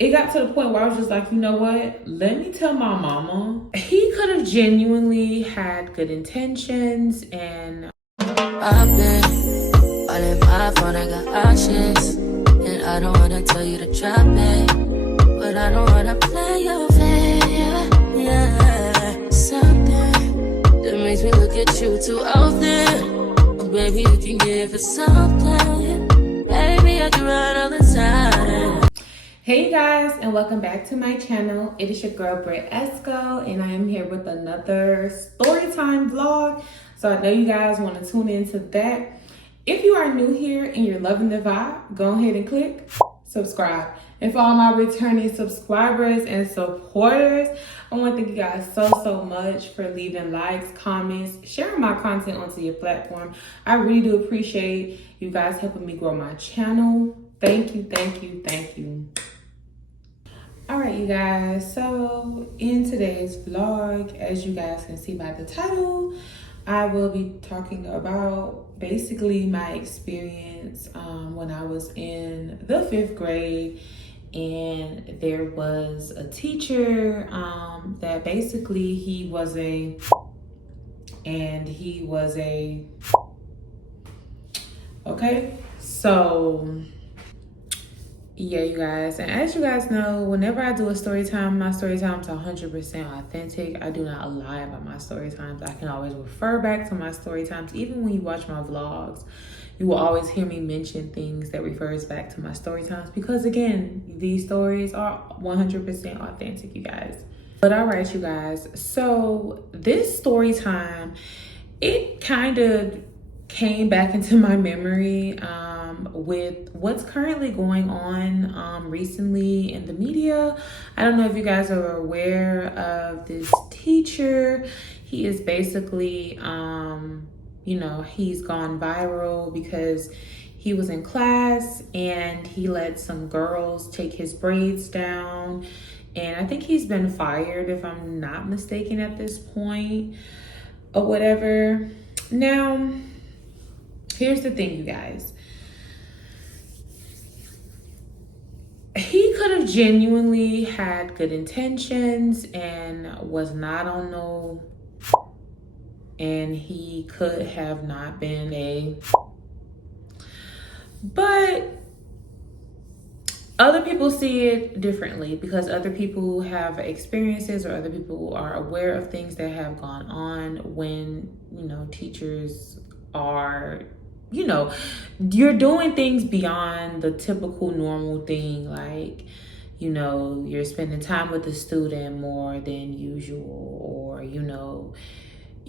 it got to the point where I was just like, you know what? Let me tell my mama. He could have genuinely had good intentions, and I've been all in my phone, I got options. And I don't wanna tell you to drop it, but I don't wanna play your fair. Yeah, something that makes me look at you too often. Oh, baby, you can give it something. Baby, I can run all the time. hey you guys, and welcome back to my channel. It is your girl Britt Esco, and I am here with another story time vlog. So I know you guys want to tune into that. If you are new here and you're loving the vibe, go ahead and click subscribe. And for all my returning subscribers and supporters, I want to thank you guys so much for leaving likes, comments, sharing my content onto your platform. I really do appreciate you guys helping me grow my channel. Thank you. All right, you guys, so in today's vlog, as you guys can see by the title, I will be talking about basically my experience when I was in the 5th grade, and there was a teacher that basically he was a okay, so yeah, you guys, and as you guys know, whenever I do a story time, my story times are 100% authentic. I do not lie about my story times. I can always refer back to my story times. Even when you watch my vlogs, you will always hear me mention things that refers back to my story times, because again, these stories are 100% authentic, you guys. But all right, you guys, so this story time, it kind of came back into my memory with what's currently going on recently in the media. I don't know if you guys are aware of this teacher. He is basically, he's gone viral because he was in class and he let some girls take his braids down. And I think he's been fired, if I'm not mistaken, at this point or whatever. Now, here's the thing, you guys. He could have genuinely had good intentions and was not on no, and he could have not been a, but other people see it differently because other people have experiences, or other people are aware of things that have gone on when, teachers are, you're doing things beyond the typical normal thing, like, you're spending time with the student more than usual, or,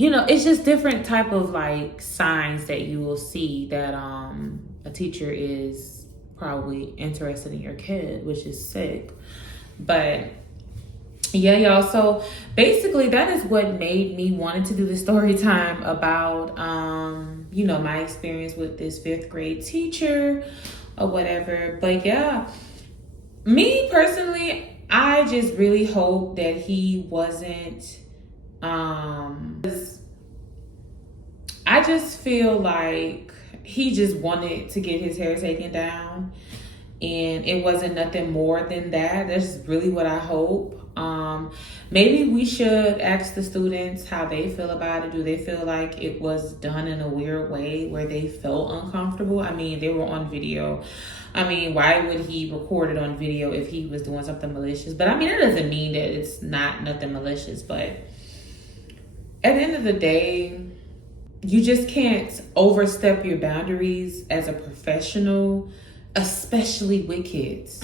it's just different type of like signs that you will see that a teacher is probably interested in your kid, which is sick. But yeah, y'all, so basically that is what made me wanted to do the story time about my experience with this 5th grade teacher or whatever. But yeah, me personally, I just really hope that he wasn't I just feel like he just wanted to get his hair taken down, and it wasn't nothing more than that. That's really what I hope. Maybe we should ask the students how they feel about it. Do they feel like it was done in a weird way where they felt uncomfortable? I mean, they were on video. I mean, why would he record it on video if he was doing something malicious? But I mean, that doesn't mean that it's not nothing malicious. But at the end of the day, you just can't overstep your boundaries as a professional, especially with kids.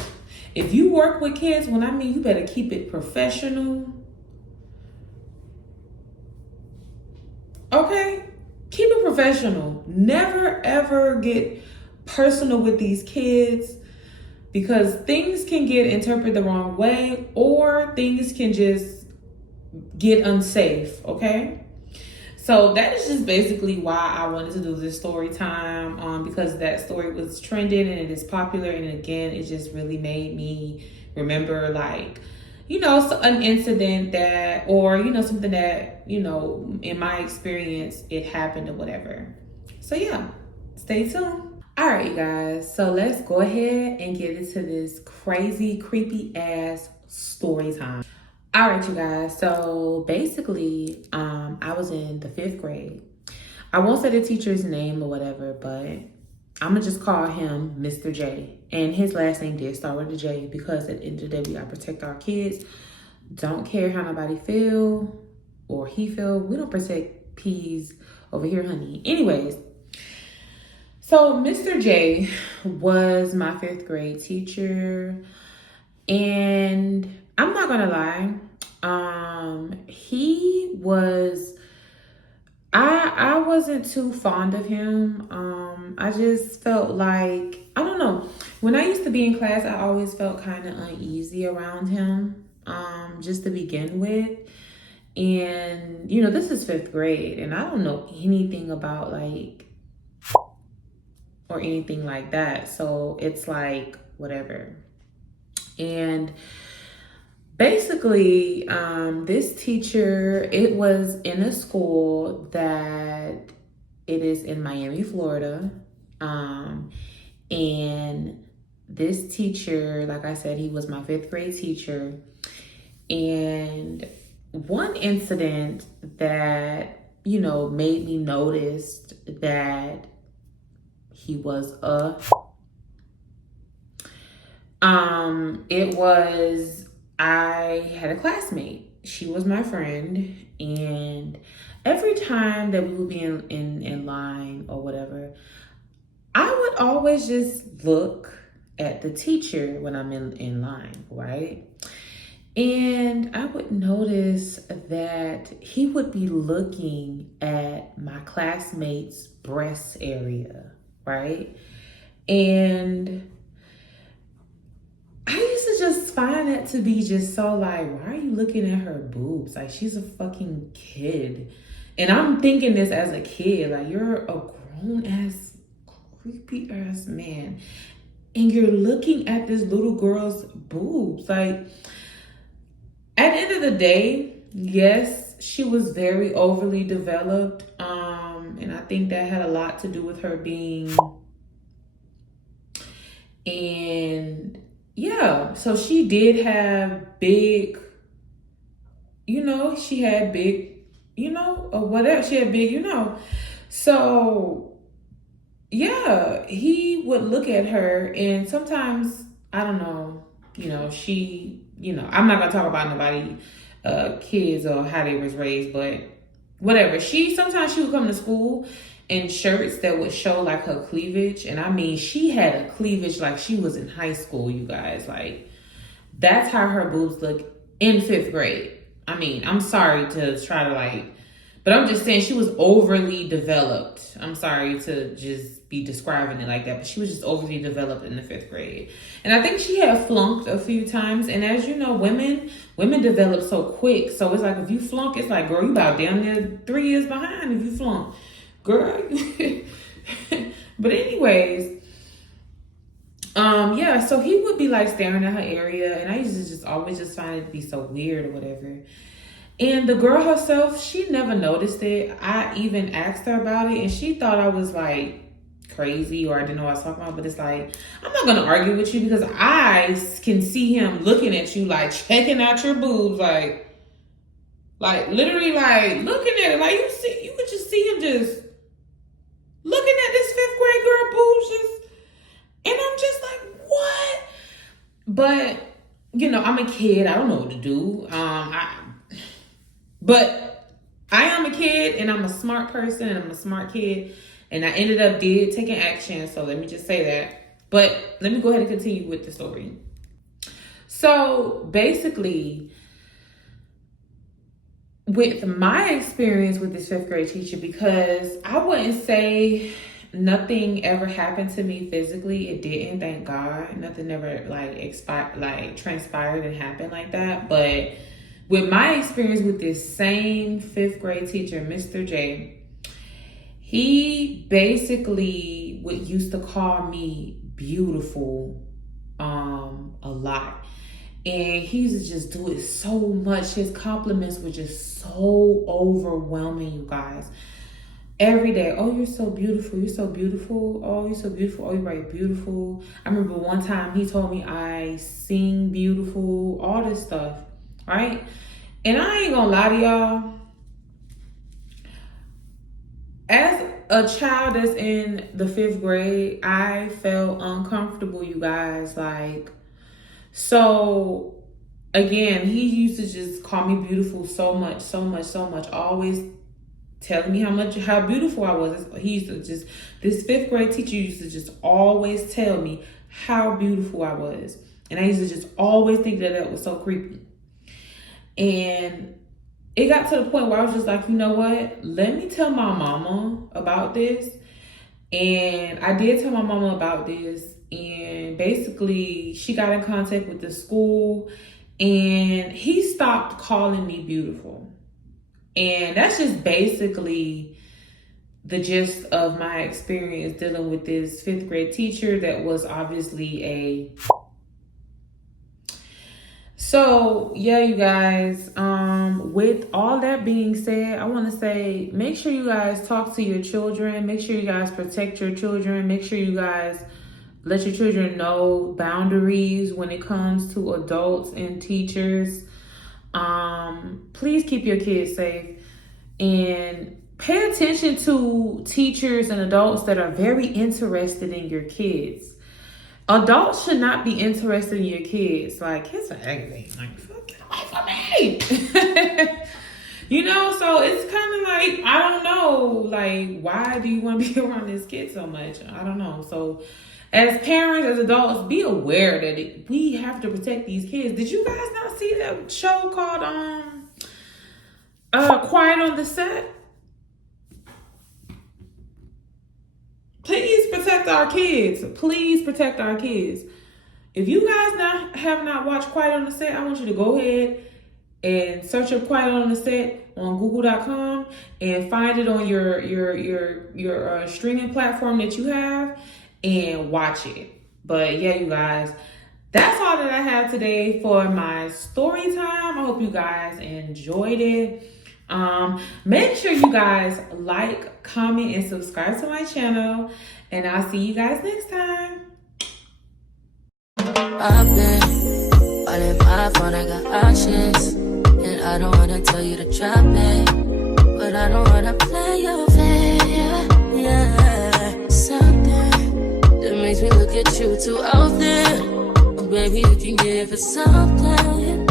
If you work with kids, you better keep it professional. Okay? Keep it professional. Never ever get personal with these kids, because things can get interpreted the wrong way, or things can just get unsafe, okay? So that is just basically why I wanted to do this story time, because that story was trending and it is popular. And again, it just really made me remember, like, an incident that, or, something that, in my experience, it happened or whatever. So yeah, stay tuned. All right, you guys. So let's go ahead and get into this crazy, creepy ass story time. All right, you guys. So basically, I was in the 5th grade. I won't say the teacher's name or whatever, but I'm gonna just call him Mr. J. And his last name did start with a J because at the end of the day, we gotta protect our kids. Don't care how nobody feel or he feel. We don't protect peas over here, honey. Anyways, so Mr. J was my 5th grade teacher, and I'm not gonna lie, he was, I wasn't too fond of him. I just felt like, I don't know, when I used to be in class, I always felt kind of uneasy around him, just to begin with. And you know, this is 5th grade, and I don't know anything about like or anything like that. So it's like, whatever. And basically, this teacher, it was in a school that it is in Miami, Florida. And this teacher, like I said, he was my 5th grade teacher. And one incident that, you know, made me notice that he was it was, I had a classmate. She was my friend, and every time that we would be in line or whatever, I would always just look at the teacher when I'm in line, right? And I would notice that he would be looking at my classmate's breast area, right? And I used to just find that to be just so like, why are you looking at her boobs? Like, she's a fucking kid. And I'm thinking this as a kid, like, you're a grown ass, creepy ass man, and you're looking at this little girl's boobs. Like, at the end of the day, yes, she was very overly developed. And I think that had a lot to do with her being, and yeah, so she did have big, you know, she had big, you know, or whatever, she had big, you know. So yeah, he would look at her, and sometimes, I don't know, you know, she, you know, I'm not gonna talk about nobody, kids or how they was raised, but whatever. Sometimes she would come to school in shirts that would show like her cleavage. And I mean, she had a cleavage like she was in high school, you guys. Like, that's how her boobs look in 5th grade. I mean, I'm sorry to try to like, but I'm just saying she was overly developed. I'm sorry to just be describing it like that, but she was just overly developed in the 5th grade. And I think she had flunked a few times. And as you know, women develop so quick. So it's like, if you flunk, it's like, girl, you about down there 3 years behind if you flunk. Girl. But anyways, yeah, so he would be like staring at her area, and I used to just always just find it to be so weird or whatever. And the girl herself, she never noticed it. I even asked her about it, and she thought I was like crazy or I didn't know what I was talking about. But it's like, I'm not gonna argue with you because I can see him looking at you, like checking out your boobs, like literally like looking at it, like you could just see him just looking at this 5th grade girl boobs, just, and I'm just like, what? But you know, I'm a kid. I don't know what to do. But I am a kid, and I'm a smart person, and I'm a smart kid, and I ended up taking action. So let me just say that. But let me go ahead and continue with the story. So basically, with my experience with this 5th grade teacher, because I wouldn't say nothing ever happened to me physically. It didn't, thank God. Nothing ever transpired and happened like that. But with my experience with this same 5th grade teacher, Mr. J, he basically used to call me beautiful a lot. And he used to just do it so much. His compliments were just so overwhelming, you guys. every day. Oh, you're so beautiful. You're so beautiful. Oh, you're so beautiful. Oh, you write beautiful. I remember one time he told me I sing beautiful, all this stuff, right? And I ain't gonna lie to y'all. As a child that's in the 5th grade, I felt uncomfortable, you guys. Like, so again, he used to just call me beautiful so much, always telling me how beautiful I was. He used to just, this 5th grade teacher used to just always tell me how beautiful I was. And I used to just always think that was so creepy. And it got to the point where I was just like, you know what? Let me tell my mama about this. And I did tell my mama about this. And basically, she got in contact with the school. And he stopped calling me beautiful. And that's just basically the gist of my experience dealing with this 5th grade teacher that was obviously a... So, yeah, you guys, with all that being said, I want to say, make sure you guys talk to your children. Make sure you guys protect your children. Make sure you guys let your children know boundaries when it comes to adults and teachers. Please keep your kids safe and pay attention to teachers and adults that are very interested in your kids. Adults should not be interested in your kids. Like, kids are aggravating. Like, fuck, get away from me. You know, so it's kind of like, I don't know. Like, why do you want to be around this kid so much? I don't know. So, as parents, as adults, be aware that we have to protect these kids. Did you guys not see that show called Quiet on the Set? Please protect our kids. Please protect our kids. If you guys have not watched Quiet on the Set, I want you to go ahead and search up Quiet on the Set on Google.com and find it on your streaming platform that you have and watch it. But yeah, you guys, that's all that I have today for my story time. I hope you guys enjoyed it. Make sure you guys like, comment, and subscribe to my channel, and I'll see you guys next time. I've been all in my phone, I got options, and I don't wanna tell you to drop it, but I don't wanna play your fair. Yeah, something that makes me look at you too often. Oh, baby, you can give it something.